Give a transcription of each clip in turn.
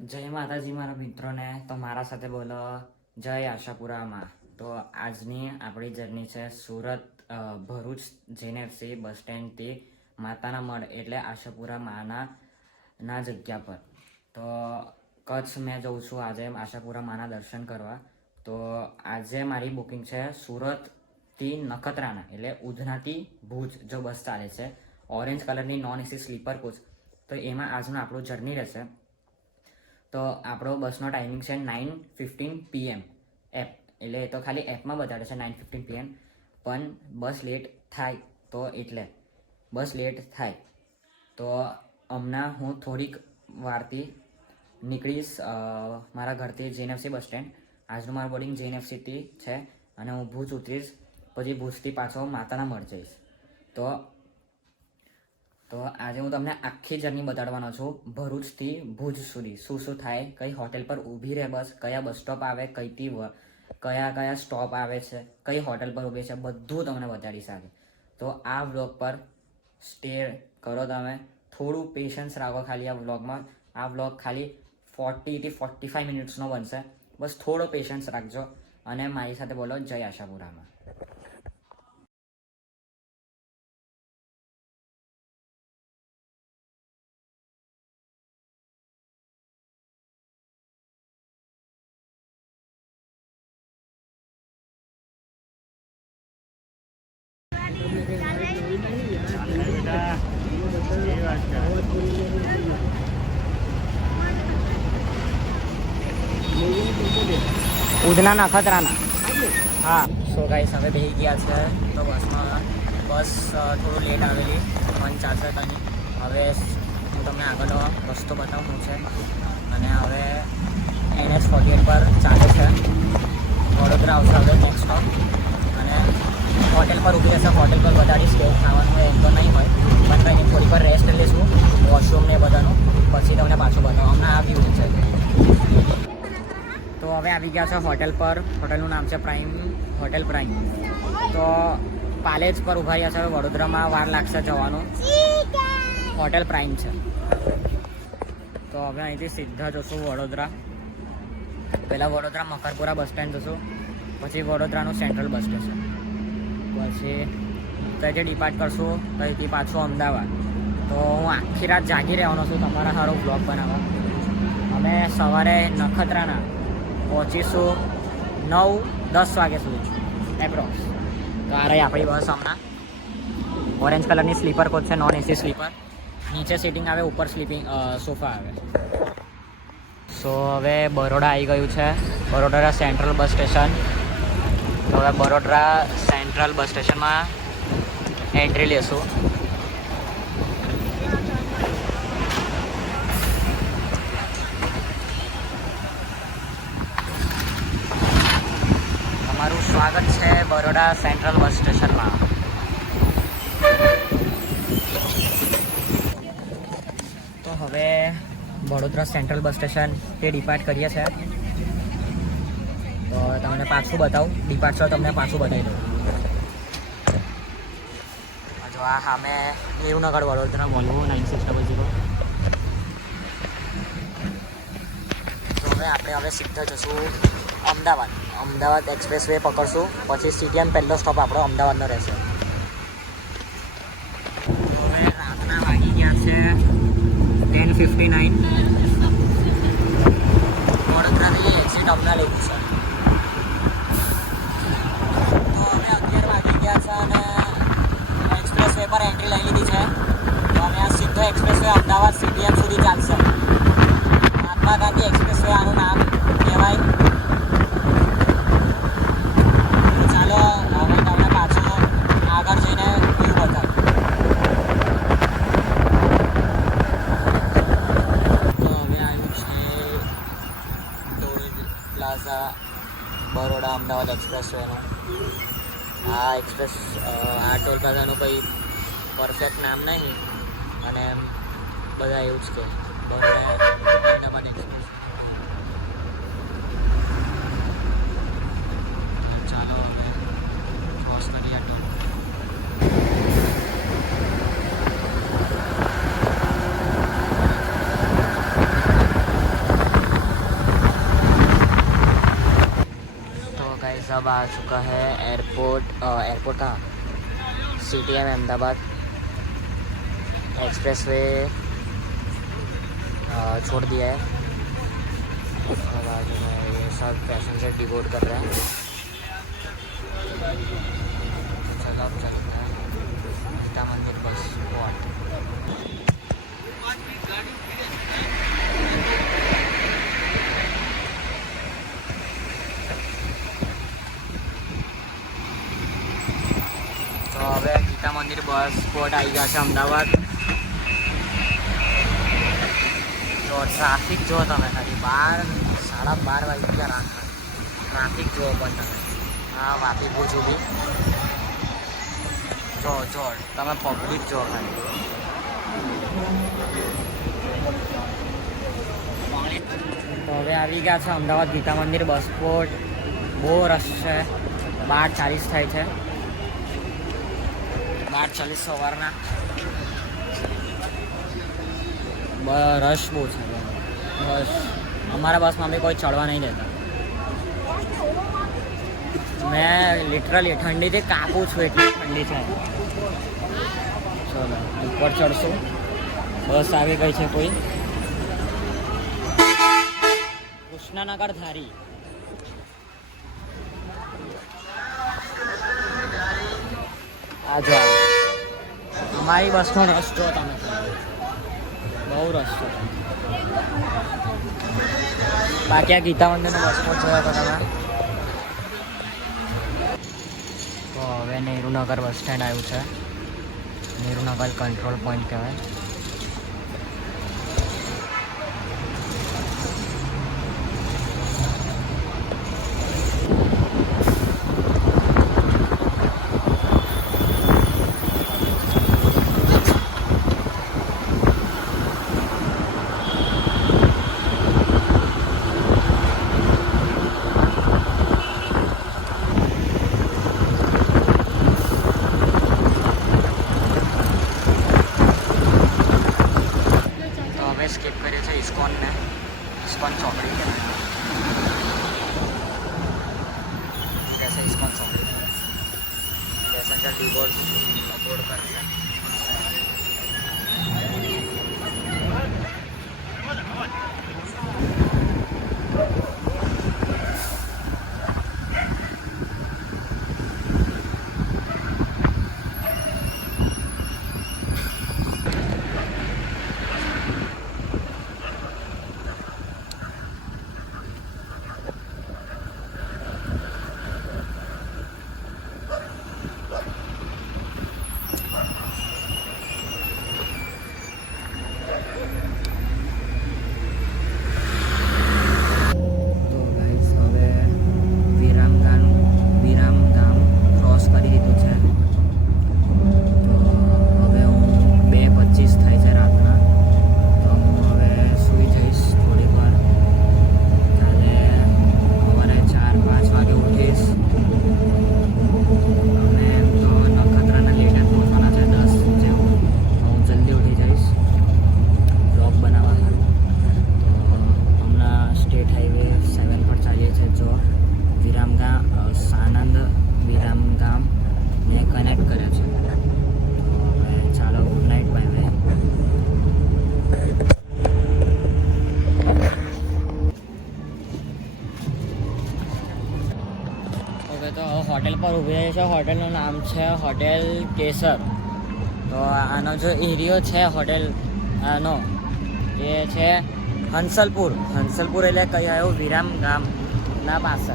જય માતાજી મારા મિત્રોને. તો મારા સાથે બોલો જય આશાપુરામાં. તો આજની આપણી જર્ની છે સુરત ભરૂચ જેનેફસી બસ સ્ટેન્ડથી માતાના મઢ એટલે આશાપુરા માના જગ્યા પર. તો કચ્છ મેં જઉં છું આજે આશાપુરા માના દર્શન કરવા. તો આજે મારી બુકિંગ છે સુરતથી નખત્રાણા એટલે ઉધનાથી ભુજ જો બસ ચાલે છે, ઓરેન્જ કલરની નોન એસી સ્લીપર કોચ. તો એમાં આજનું આપણું જર્ની રહેશે. તો આપણો બસનો ટાઈમિંગ છે 9:15 PM એપ, એટલે તો ખાલી એપમાં બતાડે છે 9:15 PM, પણ બસ લેટ થાય તો હમણાં હું થોડીક વારથી નીકળીશ મારા ઘરથી જેએનએફસી બસ સ્ટેન્ડ. આજનું મારું બોર્ડિંગ જેએનએફસીથી છે અને હું ભુજ ઉતરીશ, પછી ભુજથી પાછો માતાના મઢ જઈશ. તો આજે હું તમને આખી જર્ની બતાડવાનો છું, ભરૂચથી ભુજ સુધી શું શું થાય, કઈ હોટેલ પર ઊભી રહે બસ, કયા બસ સ્ટોપ આવે, કયા સ્ટોપ આવે છે, કઈ હોટેલ પર ઊભી છે, બધું તમને બતાડીશ આજે. તો આ વ્લોગ પર સ્ટે કરો, તમે થોડું પેશન્સ રાખો ખાલી આ વ્લોગમાં. આ વ્લોગ ખાલી 40 થી 45 મિનિટ્સનો બનશે, બસ થોડો પેશન્સ રાખજો અને મારી સાથે બોલો જય આશાપુરામાં. ઉધના નખત્રાણા. હા, સો ગાઈસ હવે બેસી ગયા છે તો બસમાં. બસ થોડું લેટ આવેલી, 1:04 હવે હું તમને આગળનો રસ્તો બતાવું છે. અને હવે NH48 પર ચાલે છે, વડોદરા આવશે હવે નેક્સ્ટ સ્ટોપ. અને હોટેલ પર ઊભી રહેશે, હોટેલ પર બતાડીશ કેવું ખાવાનું હોય. એમ તો નહીં હોય પણ કંઈ નહીં, થોડી વાર રેસ્ટ લઈશું વોશરૂમ ને બધાનું, પછી તમને પાછું બતાવો. હમણાં આ વ્યૂ છે. તો હવે આવી ગયા છે હોટેલ પર. હોટલનું નામ છે હોટેલ પ્રાઇમ. તો પાલેજ પર ઊભા રહ્યા છે. વડોદરામાં વાર લાગશે જવાનું, હોટેલ પ્રાઇમ છે. તો હવે અહીંથી સીધા જશું વડોદરા. પહેલાં વડોદરા મકરપુરા બસ સ્ટેન્ડ જશું, પછી વડોદરાનું સેન્ટ્રલ બસ સ્ટેશન, પછી ત્યાંથી ડિપાર્ટ કરશું, ત્યાંથી પાછું અમદાવાદ. તો હું આખી રાત જાગી રહેવાનો છું તમારા સારો બ્લોગ બનાવવા. અમે સવારે નખત્રાણા પહોંચીશું 9-10 વાગ્યા સુધી એપ્રોક્સ. તો આ રહી આપણી બસ હમણાં. ઓરેન્જ કલરની સ્લીપર કોચ છે, નોન એસી સ્લીપર. નીચે સીટિંગ આવે, ઉપર સોફા આવે. સો હવે બરોડા આવી ગયું છે, બરોડા સેન્ટ્રલ બસ સ્ટેશન. તો હવે બરોડા સેન્ટ્રલ બસ સ્ટેશનમાં એન્ટ્રી લેશું. તમારું સ્વાગત છે બરોડા સેન્ટ્રલ બસ સ્ટેશનમાં. તો હવે વડોદરા સેન્ટ્રલ બસ સ્ટેશન તે ડિપાર્ટ કરીએ છીએ. તો તમને પાછું બતાવું, ડિપાર્ટ છો તમને પાછું બતાવી દઉં. જો આ સામે નેરુનગર વડોદરા વોલ્વો 9600. તો હવે સીધા જશું અમદાવાદ એક્સપ્રેસ વે પકડશું, પછી CTM પહેલો સ્ટોપ આપણો અમદાવાદનો રહેશે. હવે રાતના વાગી ગયા છે 10:59. વડોદરાથી એક્ઝિટ અમને લેવું છે. તો હવે 11 વાગી ગયા છે અને એક્સપ્રેસ વે પર એન્ટ્રી લઈ લીધી છે. તો અમે આ સીધો એક્સપ્રેસ વે અમદાવાદ CTM સુધી ચાલશે. મહાત્મા ગાંધી એક્સપ્રેસ વે આનું નામ કહેવાય. ચાલો હવે તમને પાછું આગળ જઈને વ્યૂ બતાવું. તો હવે આવ્યું છે toll plaza Baroda Ahmedabad express વેનું. આ ટોલ પ્લાઝાનું કંઈ પરફેક્ટ નામ નહીં, અને બધા એવું જ કે બરોડા અમદાવાદ એક્સપ્રેસ. ચાલો હવે ક્રોસ કરીએ ટોલ. आ चुका है एयरपोर्ट का CTM अहमदाबाद एक्सप्रेस वे छोड़ दिया है। और आगे में ये सब पैसेंजर डिबोर्ड कर रहे हैं। चलो अब चलते हैं गीता मंदिर बस स्पॉट। तो હવે ગીતા મંદિર બસ સ્પોટ આવી ગયા છે અમદાવાદ। તો ટ્રાફિક જુઓ તમે ખાલી 12:30 વાગી ગયા રાતના। ટ્રાફિક જુઓ પણ તમે હા વાપી ભુજ સુધી જો તમે પબ્લિક જુઓ ખાલી। તો હવે આવી ગયા છે અમદાવાદ ગીતા મંદિર બસ સ્પોટ। બહુ રશ છે। 12:40 થાય છે। 12:40 સવારના રશ બહુ છે બસ। અમારા બસમાં બી કોઈ ચડવા નહીં દેતા। મેં લિટરલી ઠંડીથી કાપું છું, એટલી ઠંડી છે। ચલો ઉપર ચડશું। બસ આવી ગઈ છે કોઈ કૃષ્ણનગર ધારી। આ જો અમારી બસનો રસ જો તમે, બહુ રસ છે। બાકી આ ગીતા મંદિરનો બસનો જોયો તો તમે। તો હવે નેહરુનગર બસ સ્ટેન્ડ આવ્યું છે। નેહરુનગર કંટ્રોલ પોઈન્ટ કહેવાય। स्किप करे છે ઇસ્કોન ચોકડી जैसे इस्कॉन ચોકડી पैसेंजर डिबोर्ड अपलोड करते हैं। હોટેલ પર ઊભી રહી છે। હોટેલનું નામ છે હોટેલ કેસર। તો આનો જો એરિયો છે હોટેલ આનો એ છે હંસલપુર। હંસલપુર એટલે કઈ આવ્યું વિરામ ગામના પાસે।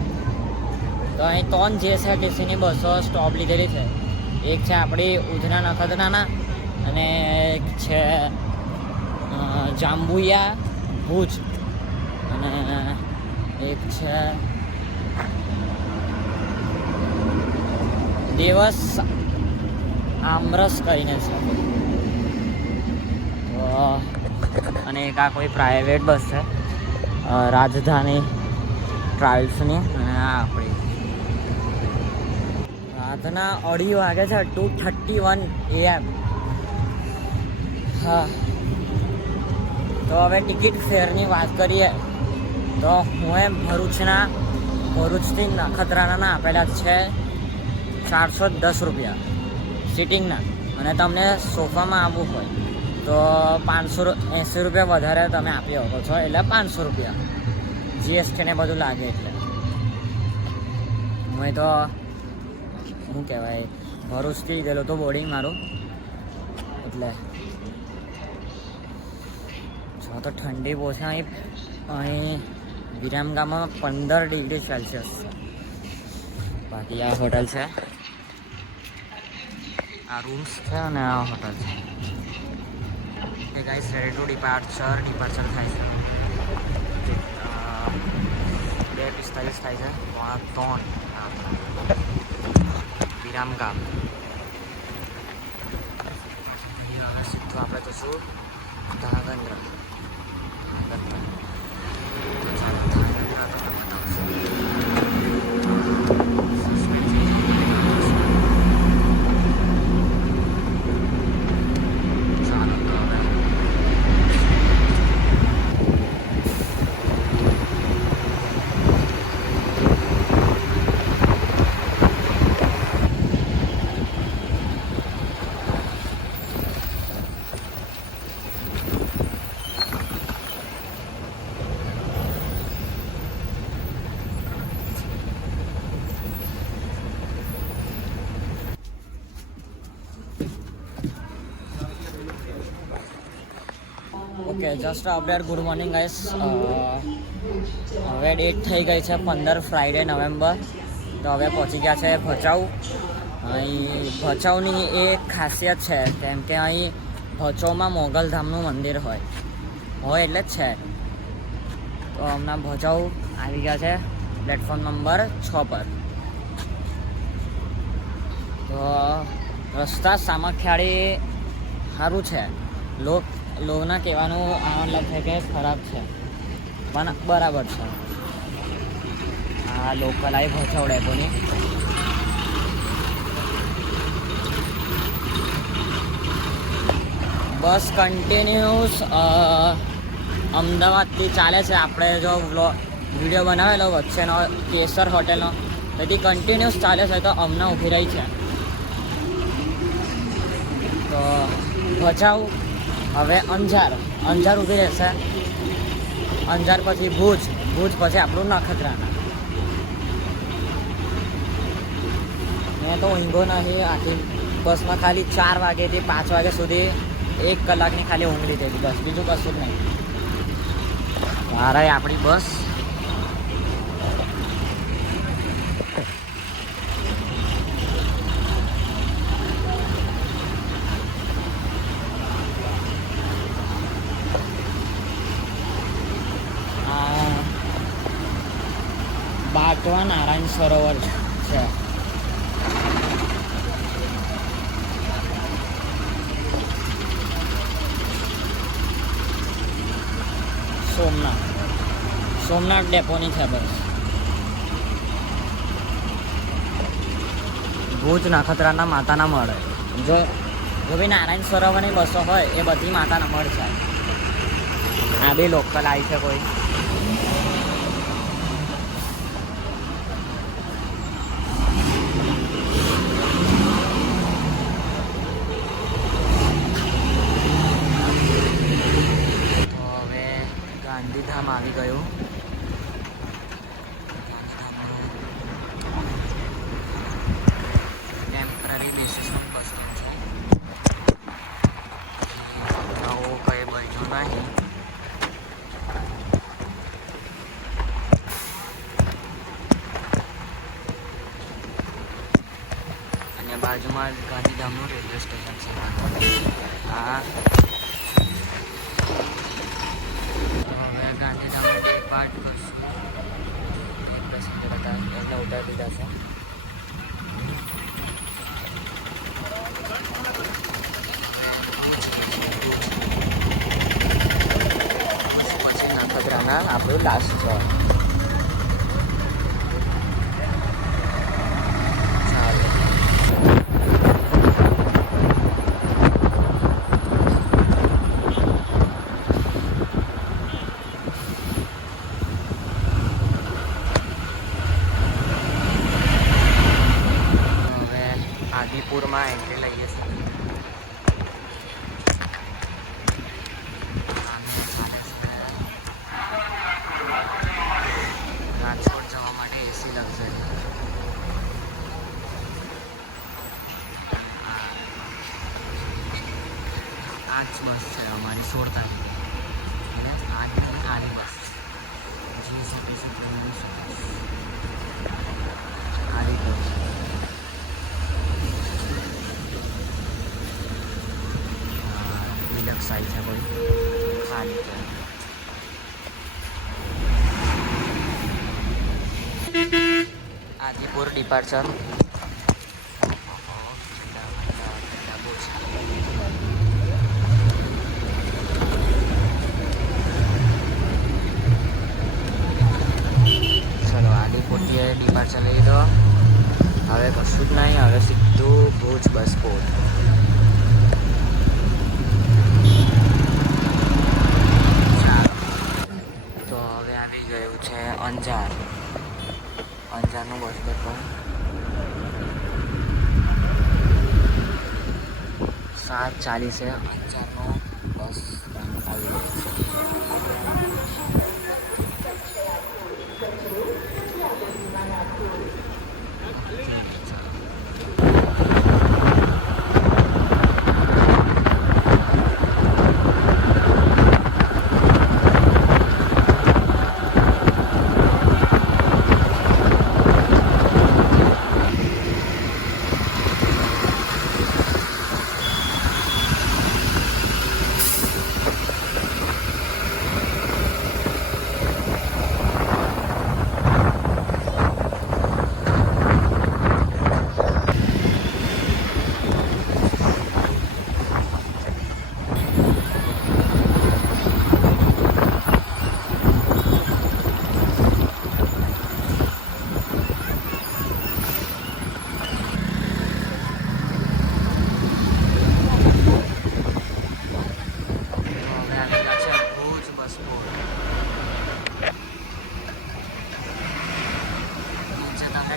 તો અહીં 3 JSRTCની બસો સ્ટોપ લીધેલી છે। એક છે આપણી ઉધના નખત્રાણા અને એક છે જાંબુયા ભુજ અને એક છે દેવસ આમરસ કરીને છે। તો અને એક આ કોઈ પ્રાઇવેટ બસ છે રાજધાની ટ્રાવેલ્સની અને આ આપણી રાતના 2:30 વાગે છે 2:31 AM। હા તો હવે ટિકિટ ફેરની વાત કરીએ તો હું ભરૂચના ભરૂચથી નખત્રાણાના આપેલા છે 410 રૂપિયા સિટિંગના, અને તમને સોફામાં આવવું હોય તો 580 રૂપિયા વધારે તમે આપી શકો છો, એટલે 500 રૂપિયા જીએસટી ને બધું લાગે. એટલે હું તો શું કહેવાય ભરૂચથી ગયેલું તો બોર્ડિંગ મારું, એટલે જો તો ઠંડી બહુ છે અહીં વિરામગામમાં 15 ડિગ્રી સેલ્સિયસ છે. બાકી આ હોટલ છે, આ રૂમ્સ છે અને આ હોટલ છે. એ ગાઈસ રેડી ટુ ડિપાર્ચર થાય છે 2:45 થાય છે, 3 વિરામગામ. હવે સીધું આપણે જશું Dhrangadhra. Okay, just update. Good morning guys. હવે ડેટ થઈ ગઈ છે 15 ફ્રાઈડે નવેમ્બર. તો હવે પહોંચી ગયા છે ભચાઉ. અહીં ભચાઉની એક ખાસિયત છે, કેમ કે અહીં ભચાઉમાં મોગલધામનું મંદિર હોય એટલે જ છે. તો હમણાં ભચાઉ આવી ગયા છે પ્લેટફોર્મ નંબર 6 પર. તો રસ્તા સામખિયાળી સારું છે. લોકોના કહેવાનું આ મતલબ છે કે ખરાબ છે, પણ બરાબર છે. આ લોકલ આવી ભચાઉ ડેપોની. બસ કન્ટિન્યુઅસ અમદાવાદથી ચાલે છે. આપણે જો વિડીયો બનાવેલો વચ્ચેનો કેસર હોટેલનો, તેથી કન્ટિન્યુઅસ ચાલે છે. તો હમણાં ઊભી રહી છે. તો ભચાઉ, હવે અંજાર ઊભી રહેશે. અંજાર પછી ભુજ પછી આપણું નખત્રાણા. મેં તો ઊંઘો નહીં આખી બસમાં. ખાલી 4 વાગ્યાથી 5 વાગ્યા સુધી 1 કલાકની ખાલી ઊંઘ લીધેલી બસ, બીજું કશું જ નહીં. મારે આપણી બસ બાટવા નારાયણ સરોવર છે. સોમનાથ ડેપોની છે બસ. ભુજ નખત્રાણા માતાના મળે. જો બી નારાયણ સરોવરની બસો હોય એ બધી માતાના મળ છે. આ બી લોકલ આવી છે કોઈ. ગાંધીધામ આવી ગયું. ટેમ્પરરી બેસીસનું બસ સ્ટેન્ડ છે. નવું કંઈ બન્યું નહીં. અને બાજુમાં ગાંધીધામનું રેલવે સ્ટેશન છે. હા, ગાંધીધામ ડિપાર્ટ કરશું. એક પેસેન્જર હતા એટલે ઉતારી દીધા છે. પછી નખત્રાણા આપણું લાસ્ટ છે. 16 તારીખે અને આની બસ GSRTC ટ્રેનની આવી ગયું ડિલક્સ આવી છે કોઈ ખાલી છે. આદિપુર ડિપાર્ચર ચલો આદિપુરથી ડિપાર્ચર લઈ દો. હવે કશું જ નહીં, હવે સીધું ભુજ બસ પોર્ટ. તો હવે આવી ગયું છે અંજાર. અંજારનું બસ ડેપો 7:40 અંજારનો બસ આવી ગયો છે.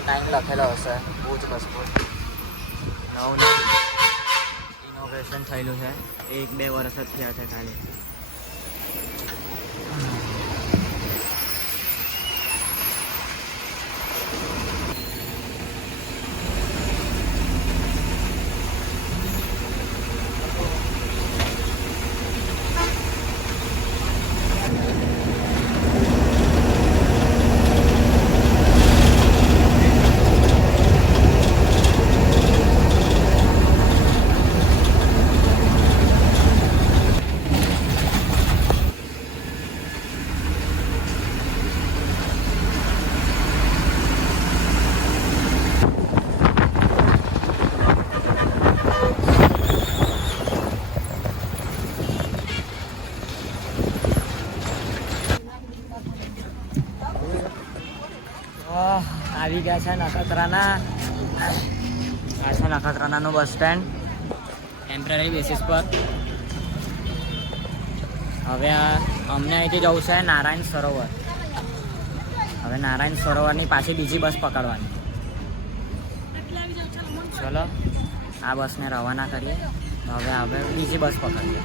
ટાઈમ લખેલો હશે ભુજ બસ પોર્ટ. નવું ઇનોગ્રેશન થયેલું છે, 1-2 વર્ષ જ થયા છે ખાલી. આવી ગયા છે નખત્રાના. આ છે નખત્રાનાનું બસ સ્ટેન્ડ ટેમ્પરરી બેસિસ પર. હવે અમને અહીંથી જવું છે નારાયણ સરોવર. હવે નારાયણ સરોવરની પાછી બીજી બસ પકડવાની. ચલો આ બસને રવાના કરીએ. હવે બીજી બસ પકડીએ.